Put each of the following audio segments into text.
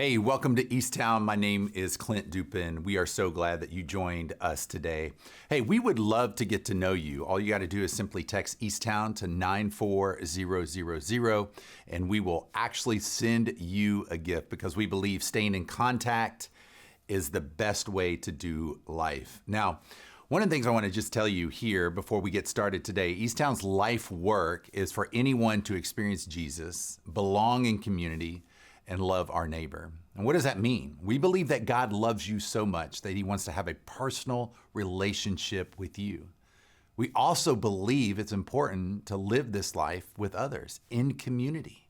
Hey, welcome to Eastown. My name is Clint Dupin. We are so glad that you joined us today. Hey, we would love to get to know you. All you got to do is simply text Eastown to 94000, and we will actually send you a gift because we believe staying in contact is the best way to do life. Now, one of the things I want to just tell you here before we get started today, Eastown's life work is for anyone to experience Jesus, belong in community, and love our neighbor. And what does that mean? We believe that God loves you so much that he wants to have a personal relationship with you. We also believe it's important to live this life with others in community.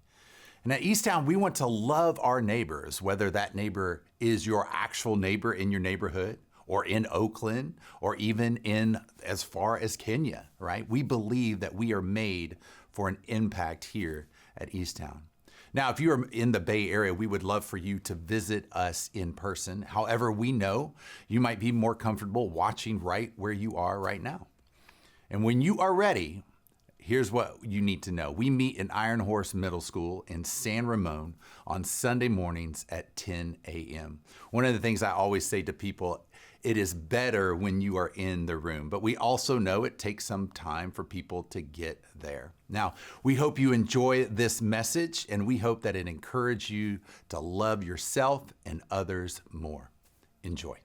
And at Eastown, we want to love our neighbors, whether that neighbor is your actual neighbor in your neighborhood, or in Oakland, or even in as far as Kenya, right? We believe that we are made for an impact here at Eastown. Now, if you are in the Bay Area, we would love for you to visit us in person. However, we know you might be more comfortable watching right where you are right now. And when you are ready, here's what you need to know. We meet in Iron Horse Middle School in San Ramon on Sunday mornings at 10 a.m. One of the things I always say to people, it is better when you are in the room, but we also know it takes some time for people to get there. Now, we hope you enjoy this message, and we hope that it encourages you to love yourself and others more. Enjoy.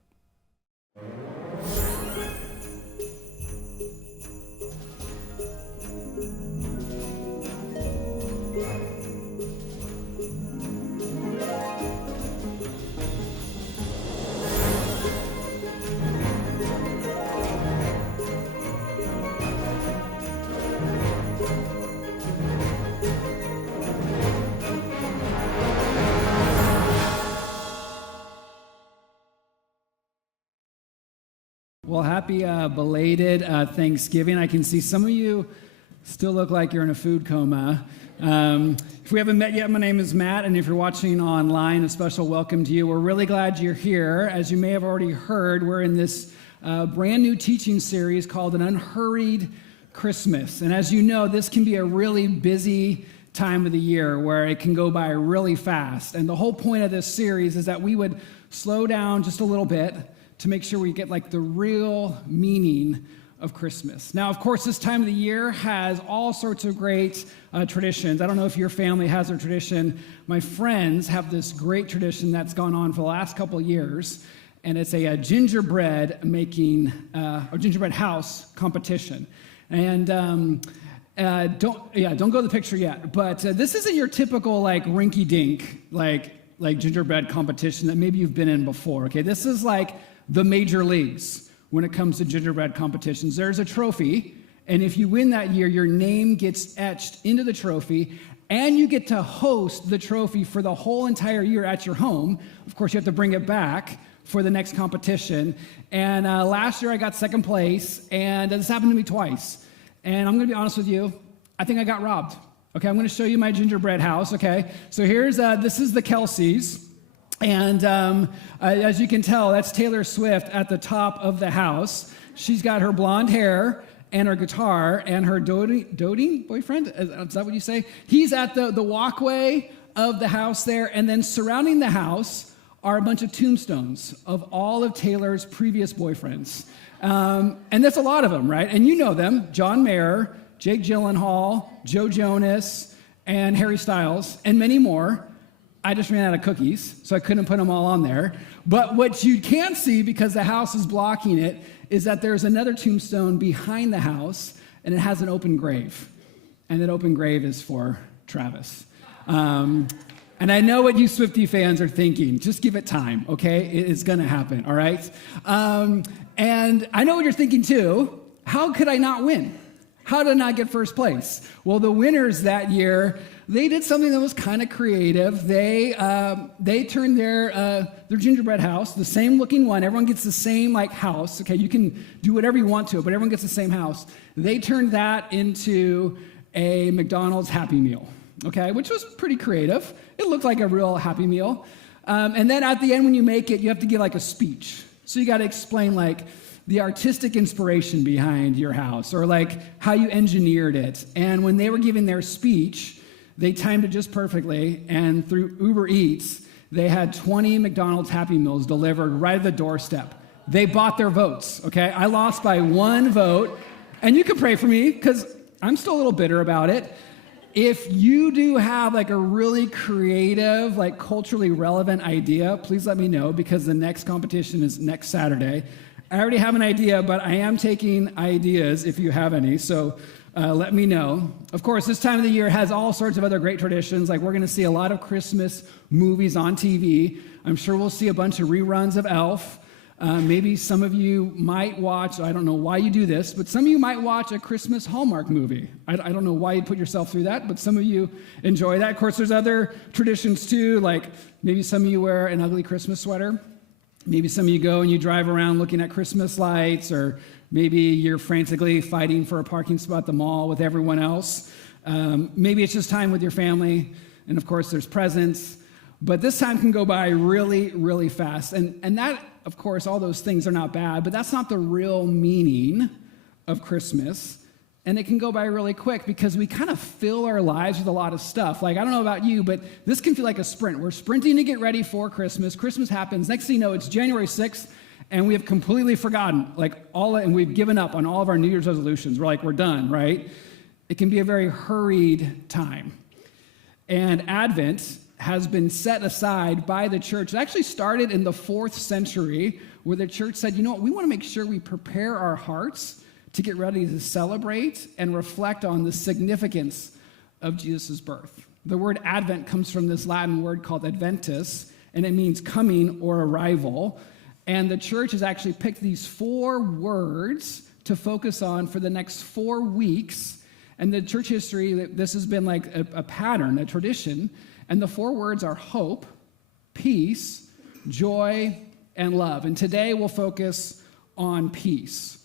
Well, happy belated Thanksgiving. I can see some of you still look like you're in a food coma. If we haven't met yet, my name is Matt, and if you're watching online, a special welcome to you. We're really glad you're here. As you may have already heard, we're in this brand new teaching series called An Unhurried Christmas. And as you know, this can be a really busy time of the year where it can go by really fast. And the whole point of this series is that we would slow down just a little bit to make sure we get like the real meaning of Christmas. Now, of course, this time of the year has all sorts of great traditions. I don't know if your family has a tradition. My friends have this great tradition that's gone on for the last couple of years, and it's a gingerbread making, or gingerbread house competition. And don't go to the picture yet, but this isn't your typical like rinky-dink, like gingerbread competition that maybe you've been in before, okay? This is like the major leagues when it comes to gingerbread competitions. There's a trophy, and if you win that year, your name gets etched into the trophy, and you get to host the trophy for the whole entire year at your home. Of course, you have to bring it back for the next competition. And last year, I got second place, and this happened to me twice. And I'm gonna be honest with you, I think I got robbed. Okay, I'm gonna show you my gingerbread house, okay? So here's, this is the Kelseys. And as you can tell, that's Taylor Swift at the top of the house. She's got her blonde hair and her guitar and her doting boyfriend, is that what you say? He's at the walkway of the house there, and then surrounding the house are a bunch of tombstones of all of Taylor's previous boyfriends. And that's a lot of them, right? And you know them, John Mayer, Jake Gyllenhaal, Joe Jonas, and Harry Styles, and many more. I just ran out of cookies, so I couldn't put them all on there. But what you can't see, because the house is blocking it, is that there's another tombstone behind the house, and it has an open grave. And that open grave is for Travis. And I know what you Swiftie fans are thinking. Just give it time, okay? It is going to happen, all right? And I know what you're thinking, too. How could I not win? How did I not get first place? Well, the winners that year, they did something that was kind of creative. They turned their gingerbread house, the same looking one. Everyone gets the same like house. Okay, you can do whatever you want to it, but everyone gets the same house. They turned that into a McDonald's Happy Meal. Okay, which was pretty creative. It looked like a real Happy Meal. And then at the end, when you make it, you have to give like a speech. So you got to explain like the artistic inspiration behind your house, or like how you engineered it. And when they were giving their speech, they timed it just perfectly, and through Uber Eats, They had 20 McDonald's Happy Meals delivered right at the doorstep. They bought their votes, okay? I lost by 1 vote. And you can pray for me, because I'm still a little bitter about it. If you do have like a really creative, like culturally relevant idea, please let me know, because the next competition is next Saturday. I already have an idea, but I am taking ideas if you have any, so let me know. Of course, this time of the year has all sorts of other great traditions. Like, we're going to see a lot of Christmas movies on TV. I'm sure we'll see a bunch of reruns of Elf. Maybe some of you might watch, I don't know why you do this, but some of you might watch a Christmas Hallmark movie. I don't know why you put yourself through that, but some of you enjoy that. Of course, there's other traditions too, like maybe some of you wear an ugly Christmas sweater. Maybe some of you go and you drive around looking at Christmas lights, or maybe you're frantically fighting for a parking spot at the mall with everyone else. Maybe it's just time with your family, and of course there's presents. But this time can go by really, really fast. And that, of course, all those things are not bad, but that's not the real meaning of Christmas. And it can go by really quick because we kind of fill our lives with a lot of stuff. Like, I don't know about you, but this can feel like a sprint. We're sprinting to get ready for Christmas. Christmas happens. Next thing you know, it's January 6th, and we have completely forgotten, and we've given up on all of our New Year's resolutions. We're like, we're done, right? It can be a very hurried time. And Advent has been set aside by the church. It actually started in the 4th century, where the church said, you know what, we want to make sure we prepare our hearts to get ready to celebrate and reflect on the significance of Jesus' birth. The word Advent comes from this Latin word called adventus, and it means coming or arrival. And the church has actually picked these 4 words to focus on for the next 4 weeks. And the church history, this has been like a pattern, a tradition. And the 4 words are hope, peace, joy, and love. And today we'll focus on peace.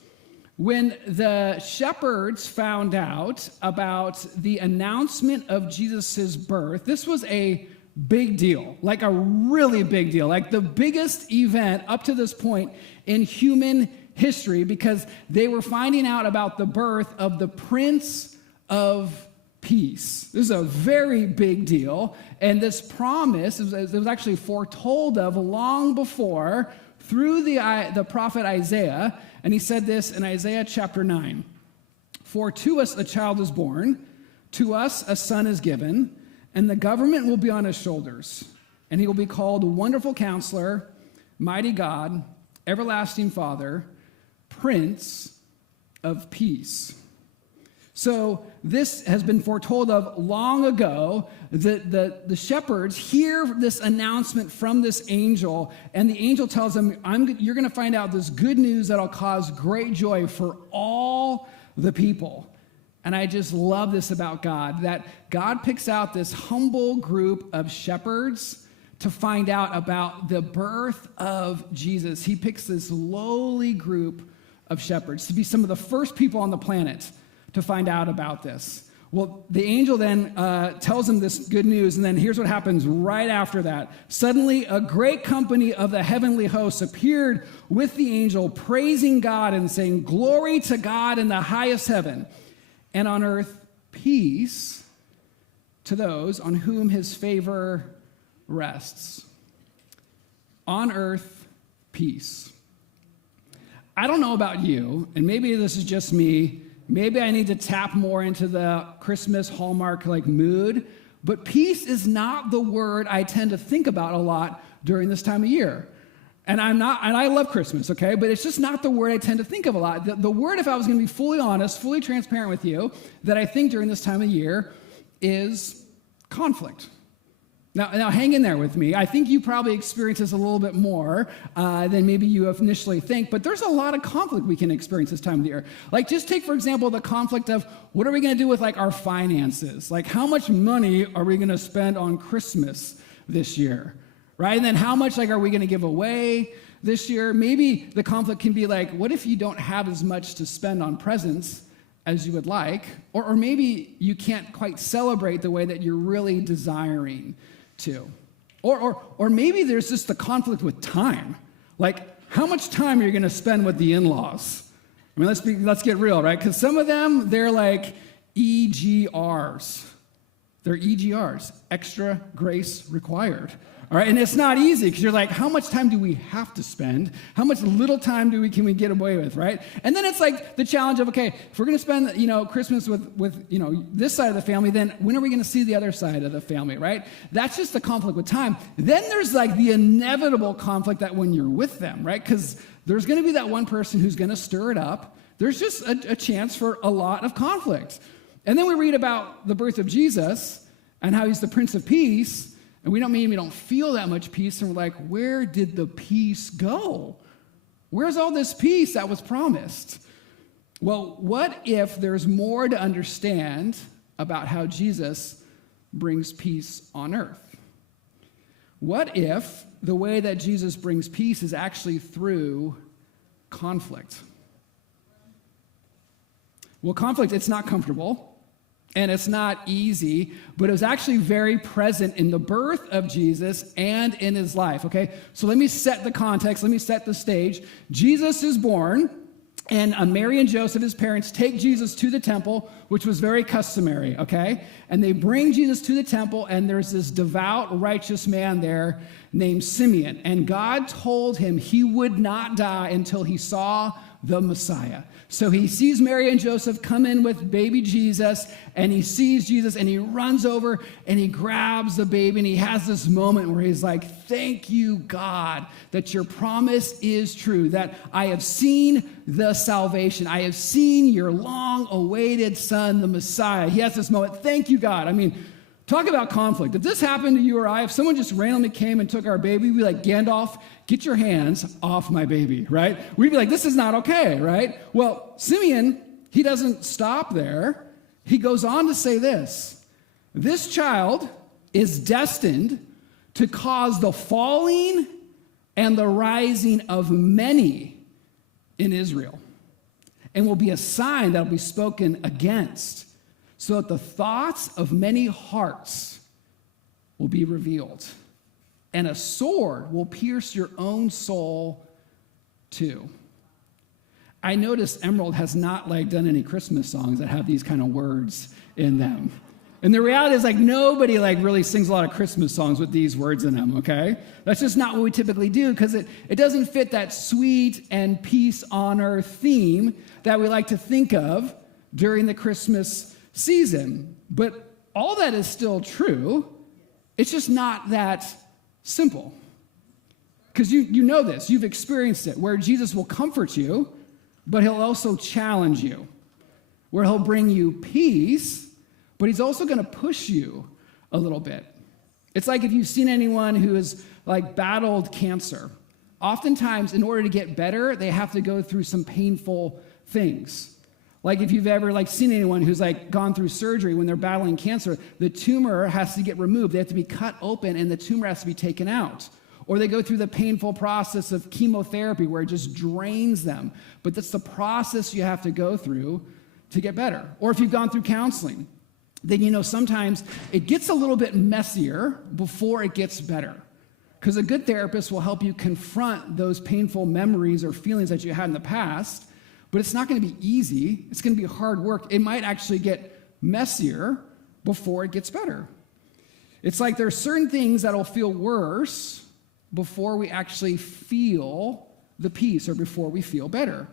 When the shepherds found out about the announcement of Jesus' birth, this was a big deal, like a really big deal, like the biggest event up to this point in human history, because they were finding out about the birth of the Prince of Peace. This is a very big deal, and this promise it was actually foretold of long before through the prophet Isaiah, and he said this in Isaiah chapter 9. For to us a child is born, to us a son is given, and the government will be on his shoulders, and he will be called Wonderful Counselor, Mighty God, Everlasting Father, Prince of Peace. So this has been foretold of long ago. The shepherds hear this announcement from this angel, and the angel tells them, you're going to find out this good news that'll cause great joy for all the people. And I just love this about God, that God picks out this humble group of shepherds to find out about the birth of Jesus. He picks this lowly group of shepherds to be some of the first people on the planet to find out about this. Well, the angel then tells him this good news, and then here's what happens right after that. Suddenly, a great company of the heavenly hosts appeared with the angel, praising God and saying, "Glory to God in the highest heaven, and on earth peace to those on whom his favor rests." On earth, peace. I don't know about you, and maybe this is just me. Maybe I need to tap more into the Christmas Hallmark mood, but peace is not the word I tend to think about a lot during this time of year. And I love Christmas, okay? But it's just not the word I tend to think of a lot. The word, if I was going to be fully honest, fully transparent with you, that I think during this time of year is conflict. Now hang in there with me. I think you probably experience this a little bit more than maybe you initially think, but there's a lot of conflict we can experience this time of the year. Just take, for example, the conflict of what are we going to do with our finances? How much money are we going to spend on Christmas this year? Right? And then how much are we going to give away this year? Maybe the conflict can be what if you don't have as much to spend on presents as you would like? Or maybe you can't quite celebrate the way that you're really desiring to. Or maybe there's just the conflict with time. How much time are you going to spend with the in-laws? I mean, let's get real, right? Because some of them, they're EGRs. They're EGRs, extra grace required. All right, and it's not easy because you're like, how much time do we have to spend? How much little time can we get away with, right? And then it's like the challenge of, okay, if we're going to spend, Christmas with this side of the family, then when are we going to see the other side of the family, right? That's just the conflict with time. Then there's like the inevitable conflict that when you're with them, right? Because there's going to be that one person who's going to stir it up. There's just a chance for a lot of conflict. And then we read about the birth of Jesus and how he's the Prince of Peace. And we don't feel that much peace, and we're like, where did the peace go? Where's all this peace that was promised? Well, what if there's more to understand about how Jesus brings peace on earth? What if the way that Jesus brings peace is actually through conflict? Well, conflict, it's not comfortable. And it's not easy, but it was actually very present in the birth of Jesus and in his life, okay? So let me set the context, let me set the stage. Jesus is born, and Mary and Joseph, his parents, take Jesus to the temple, which was very customary, okay? And they bring Jesus to the temple, and there's this devout, righteous man there named Simeon. And God told him he would not die until he saw the Messiah. So he sees Mary and Joseph come in with baby Jesus, and he sees Jesus, and he runs over, and he grabs the baby, and he has this moment where he's like, thank you, God, that your promise is true, that I have seen the salvation. I have seen your long-awaited son, the Messiah. He has this moment, thank you, God. I mean, talk about conflict. If this happened to you or I, if someone just randomly came and took our baby, we'd be like, Gandalf, get your hands off my baby, right? We'd be like, this is not okay, right? Well, Simeon, he doesn't stop there. He goes on to say this child is destined to cause the falling and the rising of many in Israel, and will be a sign that will be spoken against, so that the thoughts of many hearts will be revealed, and a sword will pierce your own soul too. I noticed Emerald has not done any Christmas songs that have these kind of words in them. And the reality is nobody really sings a lot of Christmas songs with these words in them, okay? That's just not what we typically do, because it doesn't fit that sweet and peace on earth theme that we like to think of during the Christmas season. But all that is still true. It's just not that simple. Because you know this, you've experienced it, where Jesus will comfort you, but he'll also challenge you, where he'll bring you peace, but he's also going to push you a little bit. It's like if you've seen anyone who has battled cancer. Oftentimes, in order to get better, they have to go through some painful things. Like if you've ever seen anyone who's gone through surgery when they're battling cancer, the tumor has to get removed. They have to be cut open and the tumor has to be taken out. Or they go through the painful process of chemotherapy where it just drains them. But that's the process you have to go through to get better. Or if you've gone through counseling, then sometimes it gets a little bit messier before it gets better. Because a good therapist will help you confront those painful memories or feelings that you had in the past. But it's not going to be easy. It's going to be hard work. It might actually get messier before it gets better. It's like there's certain things that'll feel worse before we actually feel the peace or before we feel better.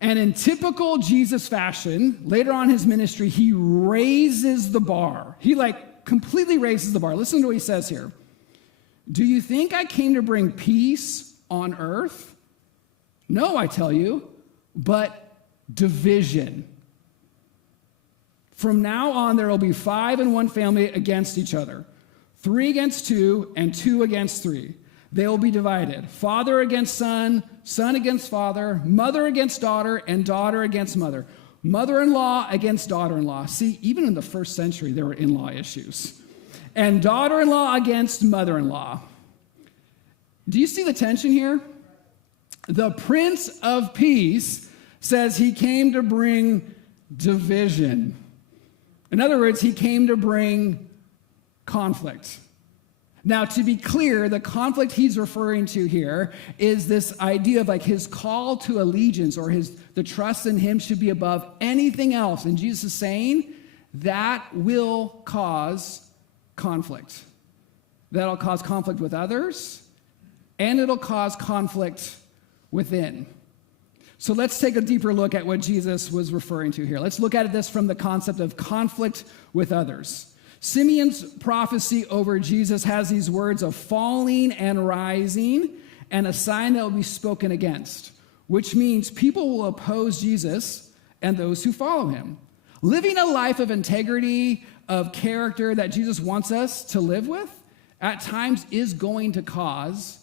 And in typical Jesus fashion, later on in his ministry, he raises the bar. He completely raises the bar. Listen to what he says here. Do you think I came to bring peace on earth? No, I tell you, but division. From now on, there will be 5 in one family against each other, 3 against 2, and 2 against 3. They will be divided. Father against son, son against father, mother against daughter, and daughter against mother. Mother-in-law against daughter-in-law. See, even in the first century, there were in-law issues. And daughter-in-law against mother-in-law. Do you see the tension here? The Prince of Peace says he came to bring division. In other words, he came to bring conflict. Now, to be clear, the conflict he's referring to here is this idea of his call to allegiance or the trust in him should be above anything else. And Jesus is saying that will cause conflict. That'll cause conflict with others, and it'll cause conflict within. So let's take a deeper look at what Jesus was referring to here. Let's look at this from the concept of conflict with others. Simeon's prophecy over Jesus has these words of falling and rising, and a sign that will be spoken against, which means people will oppose Jesus and those who follow him. Living a life of integrity, of character that Jesus wants us to live with, at times is going to cause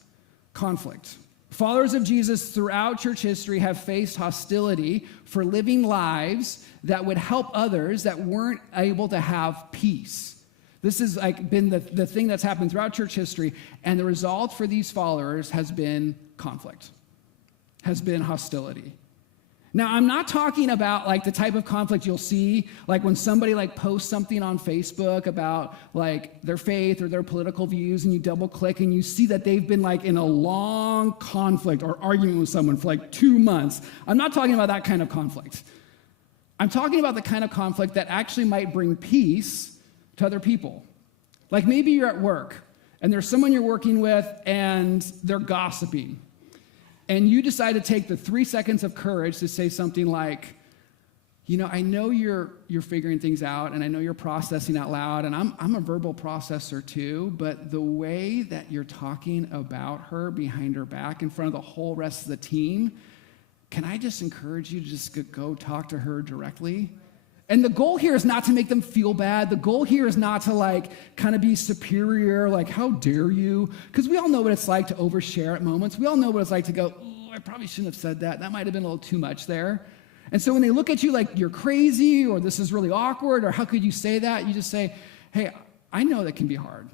conflict. Followers of Jesus throughout church history have faced hostility for living lives that would help others that weren't able to have peace. This has been the thing that's happened throughout church history, and the result for these followers has been conflict, has been hostility. Now, I'm not talking about the type of conflict you'll see when somebody posts something on Facebook about their faith or their political views, and you double click and you see that they've been in a long conflict or argument with someone for 2 months. I'm not talking about that kind of conflict. I'm talking about the kind of conflict that actually might bring peace to other people. Maybe you're at work and there's someone you're working with and they're gossiping. And you decide to take the 3 seconds of courage to say something like, I know you're figuring things out, and I know you're processing out loud, and I'm a verbal processor too, but the way that you're talking about her behind her back in front of the whole rest of the team, can I just encourage you to just go talk to her directly? And the goal here is not to make them feel bad. The goal here is not to kind of be superior, how dare you? Because we all know what it's like to overshare at moments. We all know what it's like to go, oh, I probably shouldn't have said that. That might have been a little too much there. And so when they look at you like you're crazy or this is really awkward or how could you say that? You just say, hey, I know that can be hard,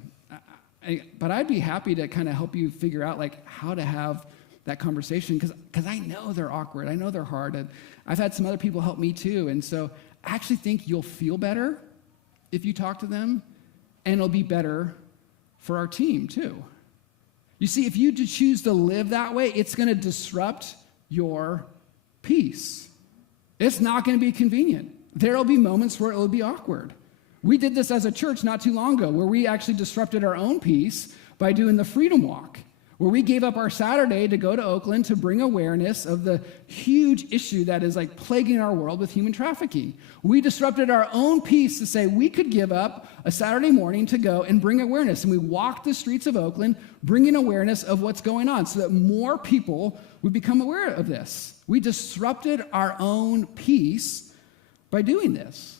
but I'd be happy to kind of help you figure out how to have that conversation because I know they're awkward. I know they're hard. And I've had some other people help me too. And so I actually think you'll feel better if you talk to them, and it'll be better for our team too. You see, if you choose to live that way, it's going to disrupt your peace. It's not going to be convenient. There will be moments where it will be awkward. We did this as a church not too long ago, where we actually disrupted our own peace by doing the Freedom Walk, where we gave up our Saturday to go to Oakland to bring awareness of the huge issue that is plaguing our world with human trafficking. We disrupted our own peace to say we could give up a Saturday morning to go and bring awareness. And we walked the streets of Oakland, bringing awareness of what's going on so that more people would become aware of this. We disrupted our own peace by doing this.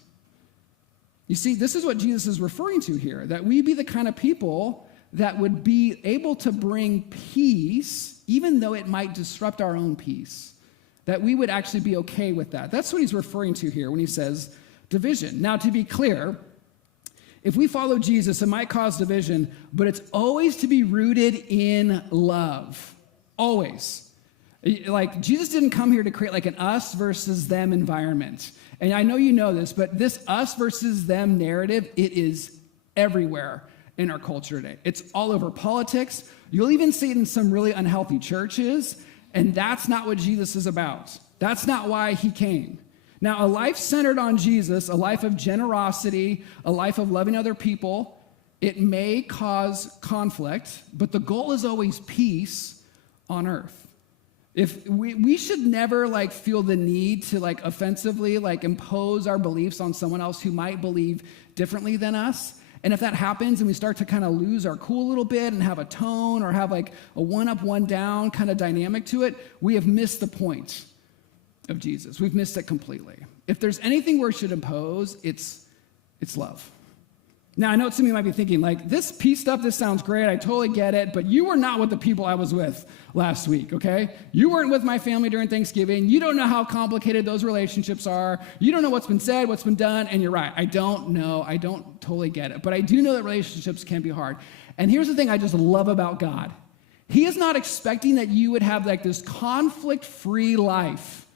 You see, this is what Jesus is referring to here, that we be the kind of people that would be able to bring peace, even though it might disrupt our own peace, that we would actually be okay with that. That's what he's referring to here when he says division. Now, to be clear, if we follow Jesus, it might cause division, but it's always to be rooted in love. Always. Jesus didn't come here to create an us versus them environment. And I know you know this, but this us versus them narrative, it is everywhere in our culture today. It's all over politics. You'll even see it in some really unhealthy churches, and that's not what Jesus is about. That's not why he came. Now, a life centered on Jesus, a life of generosity, a life of loving other people, it may cause conflict, but the goal is always peace on earth. If we should never feel the need to offensively impose our beliefs on someone else who might believe differently than us. And if that happens and we start to kind of lose our cool a little bit and have a tone or have a one up, one down kind of dynamic to it, we have missed the point of Jesus. We've missed it completely. If there's anything we should impose, it's love. Now, I know some of you might be thinking, this peace stuff, this sounds great. I totally get it. But you were not with the people I was with last week, okay? You weren't with my family during Thanksgiving. You don't know how complicated those relationships are. You don't know what's been said, what's been done. And you're right. I don't know. I don't totally get it. But I do know that relationships can be hard. And here's the thing I just love about God. He is not expecting that you would have this conflict-free life.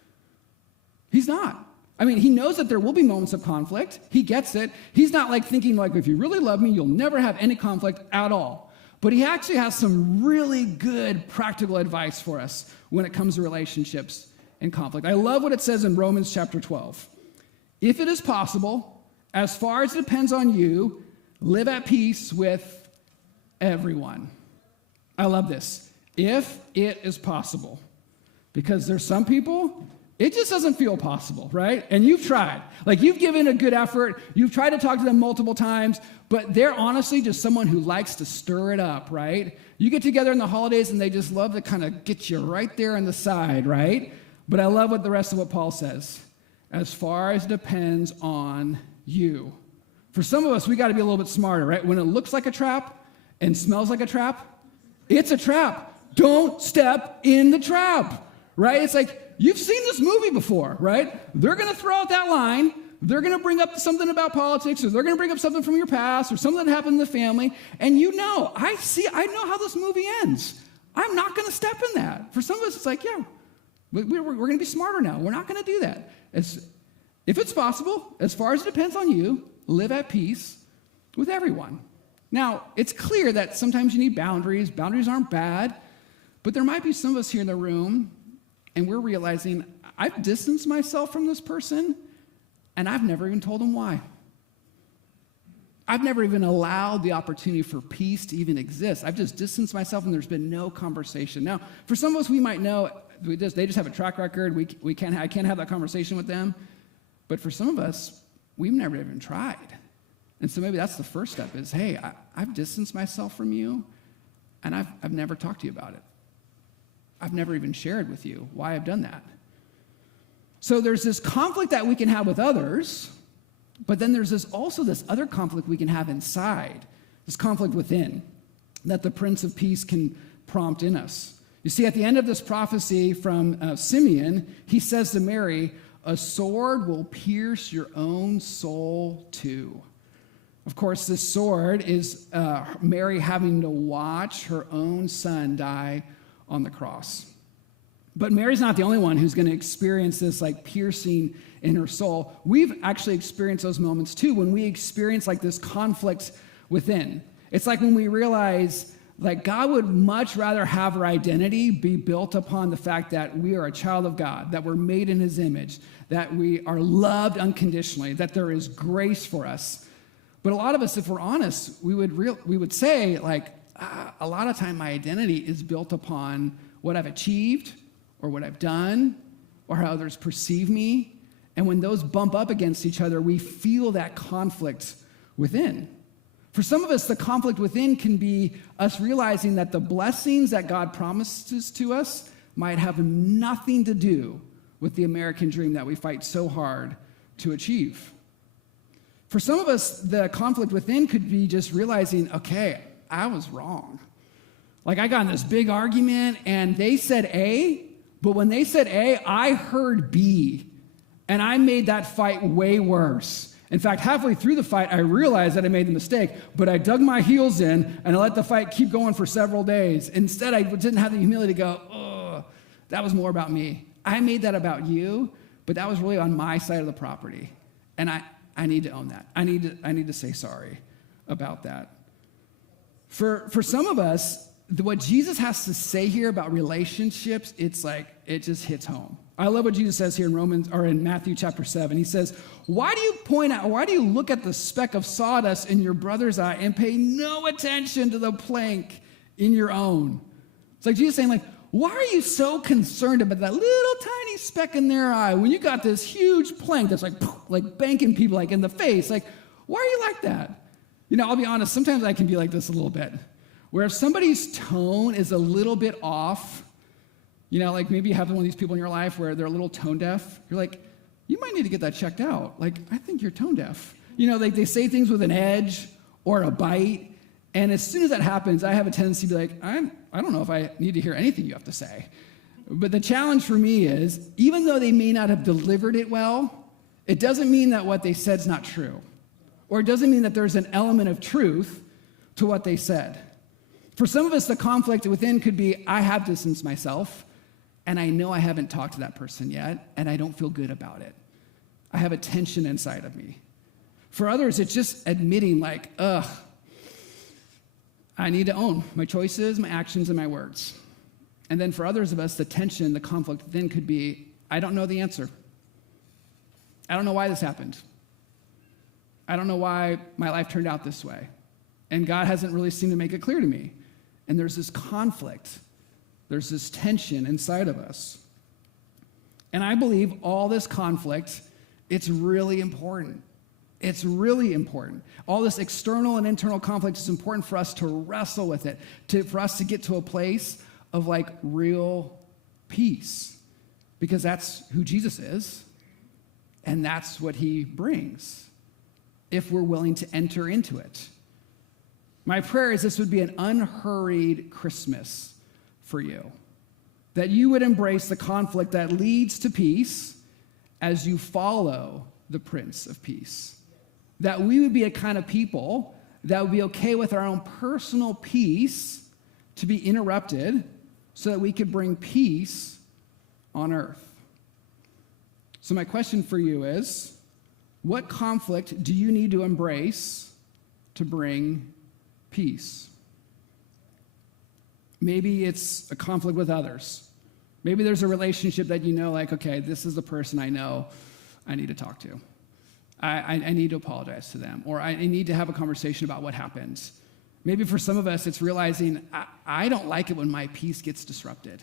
He's not. I mean, he knows that there will be moments of conflict. He gets it. He's not thinking if you really love me, you'll never have any conflict at all. But he actually has some really good practical advice for us when it comes to relationships and conflict. I love what it says in Romans chapter 12. If it is possible, As far as it depends on you, live at peace with everyone. I love this. If it is possible. Because there's some people, it just doesn't feel possible, right? And you've tried. Like, you've given a good effort. You've tried to talk to them multiple times, but they're honestly just someone who likes to stir it up, right? You get together in the holidays and they just love to kind of get you right there on the side, right? But I love what the rest of what Paul says. As far as depends on you. For some of us, we got to be a little bit smarter, right? When it looks like a trap and smells like a trap, it's a trap. Don't step in the trap, right? It's like, you've seen this movie before, right? They're going to throw out that line. They're going to bring up something about politics, or they're going to bring up something from your past, or something that happened in the family. And you know, I know how this movie ends. I'm not going to step in that. For some of us, it's like, yeah, we're going to be smarter now. We're not going to do that. If it's possible, as far as it depends on you, live at peace with everyone. Now, it's clear that sometimes you need boundaries. Boundaries aren't bad, but there might be some of us here in the room, and we're realizing, I've distanced myself from this person, and I've never even told them why. I've never even allowed the opportunity for peace to even exist. I've just distanced myself, and there's been no conversation. Now, for some of us, we might know they just have a track record. I can't have that conversation with them. But for some of us, we've never even tried. And so maybe that's the first step is, hey, I've distanced myself from you, and I've never talked to you about it. I've never even shared with you why I've done that. So there's this conflict that we can have with others, but then there's also this other conflict we can have inside, this conflict within, that the Prince of Peace can prompt in us. You see, at the end of this prophecy from Simeon, he says to Mary, a sword will pierce your own soul too. Of course, this sword is Mary having to watch her own son die on the cross. But Mary's not the only one who's going to experience this like piercing in her soul. We've actually experienced those moments too, when we experience like this conflict within. It's like when we realize like God would much rather have our identity be built upon the fact that we are a child of God, that we're made in his image, that we are loved unconditionally, that there is grace for us. But a lot of us, if we're honest, we would say like, a lot of time my identity is built upon what I've achieved or what I've done or how others perceive me. And when those bump up against each other, we feel that conflict within. For some of us, the conflict within can be us realizing that the blessings that God promises to us might have nothing to do with the American dream that we fight so hard to achieve. For some of us, the conflict within could be just realizing, okay, I was wrong. Like I got in this big argument and they said A, but when they said A, I heard B, and I made that fight way worse. In fact, halfway through the fight, I realized that I made the mistake, but I dug my heels in and I let the fight keep going for several days. Instead, I didn't have the humility to go, oh, that was more about me. I made that about you, but that was really on my side of the property. And I need to own that. I need to say sorry about that. For some of us, what Jesus has to say here about relationships, it's like, it just hits home. I love what Jesus says here in Matthew chapter 7. He says, why do you look at the speck of sawdust in your brother's eye and pay no attention to the plank in your own? It's like Jesus saying, like, why are you so concerned about that little tiny speck in their eye when you got this huge plank that's like banking people like in the face? Like, why are you like that? You know, I'll be honest, sometimes I can be like this a little bit, where if somebody's tone is a little bit off, you know, like maybe you have one of these people in your life where they're a little tone deaf. You're like, you might need to get that checked out. Like, I think you're tone deaf. You know, like they say things with an edge or a bite. And as soon as that happens, I have a tendency to be like, I don't know if I need to hear anything you have to say. But the challenge for me is, even though they may not have delivered it well, it doesn't mean that what they said is not true. Or it doesn't mean that there's an element of truth to what they said. For some of us, the conflict within could be, I have distanced myself, and I know I haven't talked to that person yet, and I don't feel good about it. I have a tension inside of me. For others, it's just admitting like, I need to own my choices, my actions, and my words. And then for others of us, the tension, the conflict within could be, I don't know the answer. I don't know why this happened. I don't know why my life turned out this way. And God hasn't really seemed to make it clear to me. And there's this conflict. There's this tension inside of us. And I believe all this conflict, it's really important. It's really important. All this external and internal conflict is important for us to wrestle with it, for us to get to a place of like real peace, because that's who Jesus is, and that's what he brings, if we're willing to enter into it. My prayer is this would be an unhurried Christmas for you, that you would embrace the conflict that leads to peace as you follow the Prince of Peace. That we would be a kind of people that would be okay with our own personal peace to be interrupted so that we could bring peace on earth. So my question for you is, what conflict do you need to embrace to bring peace? Maybe it's a conflict with others. Maybe there's a relationship that you know, like, okay, this is the person I know I need to talk to. I need to apologize to them, or I need to have a conversation about what happened. Maybe for some of us, it's realizing I don't like it when my peace gets disrupted,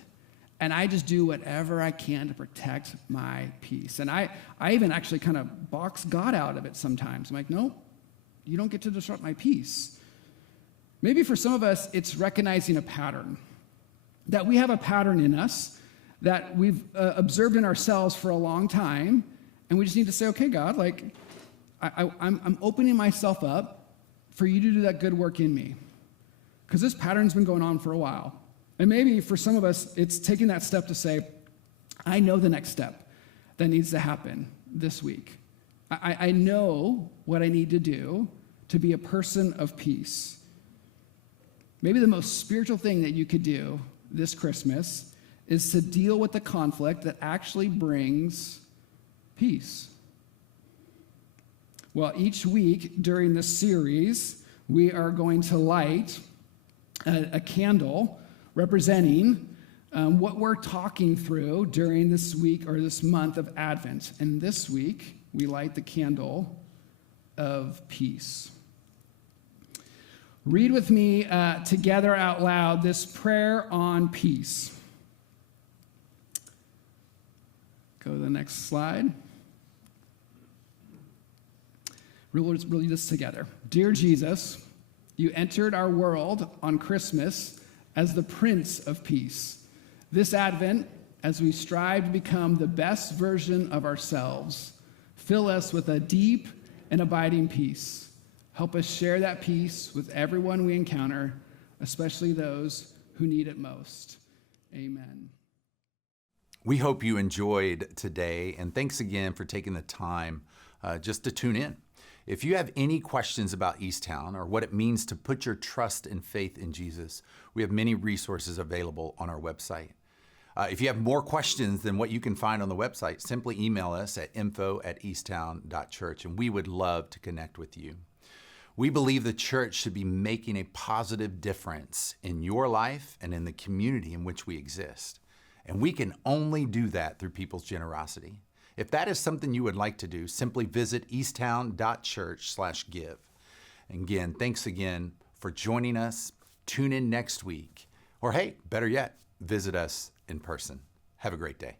and I just do whatever I can to protect my peace. And I even actually kind of box God out of it sometimes. I'm like, no, you don't get to disrupt my peace. Maybe for some of us, it's recognizing a pattern, that we have a pattern in us that we've observed in ourselves for a long time, and we just need to say, okay, God, like, I'm opening myself up for you to do that good work in me, because this pattern's been going on for a while. And maybe for some of us, it's taking that step to say, I know the next step that needs to happen this week. I know what I need to do to be a person of peace. Maybe the most spiritual thing that you could do this Christmas is to deal with the conflict that actually brings peace. Well, each week during this series, we are going to light a candle representing what we're talking through during this week or this month of Advent. And this week, we light the candle of peace. Read with me together out loud this prayer on peace. Go to the next slide. We'll read this together. Dear Jesus, you entered our world on Christmas as the Prince of Peace. This Advent, as we strive to become the best version of ourselves, fill us with a deep and abiding peace. Help us share that peace with everyone we encounter, especially those who need it most. Amen. We hope you enjoyed today, and thanks again for taking the time just to tune in. If you have any questions about Eastown or what it means to put your trust and faith in Jesus, we have many resources available on our website. If you have more questions than what you can find on the website, simply email us at info@eastown.church, and we would love to connect with you. We believe the church should be making a positive difference in your life and in the community in which we exist. And we can only do that through people's generosity. If that is something you would like to do, simply visit eastown.church/give. And again, thanks again for joining us. Tune in next week. Or hey, better yet, visit us in person. Have a great day.